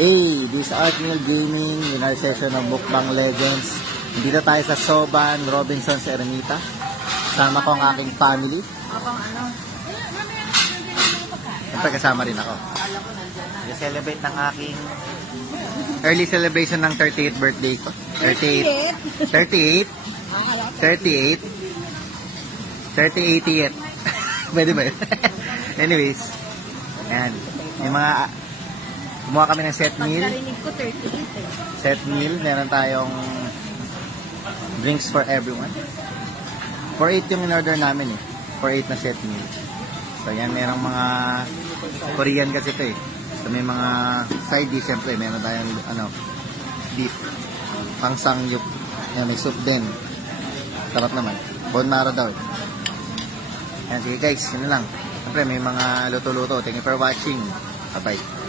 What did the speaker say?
Hey, this is Artmill Gaming in our session of Mukbang Legends. Dito tayo sa Soban, Robinsons, Ermita. Kasama ko ang aking family. Siyempre kasama rin ako. I-celebrate ng aking early celebration ng 38th birthday ko. 38? 38? 30th. Pwede ba yun? Anyways, ayan. Yung mga gumawa kami ng set meal. Narinig ko 38 eh. Set meal. Meron tayong drinks for everyone. For 8 yung in-order namin eh. For 8 na set meal. So yan, merong mga Korean kasi ito eh. So may mga side dish, syempre. Meron tayong beef. Pang sangyup. Yan, may soup din. Sarap naman. Bone marrow daw eh. Yan, sige guys, yun lang. Siyempre may mga luto-luto. Thank you for watching. Bye-bye.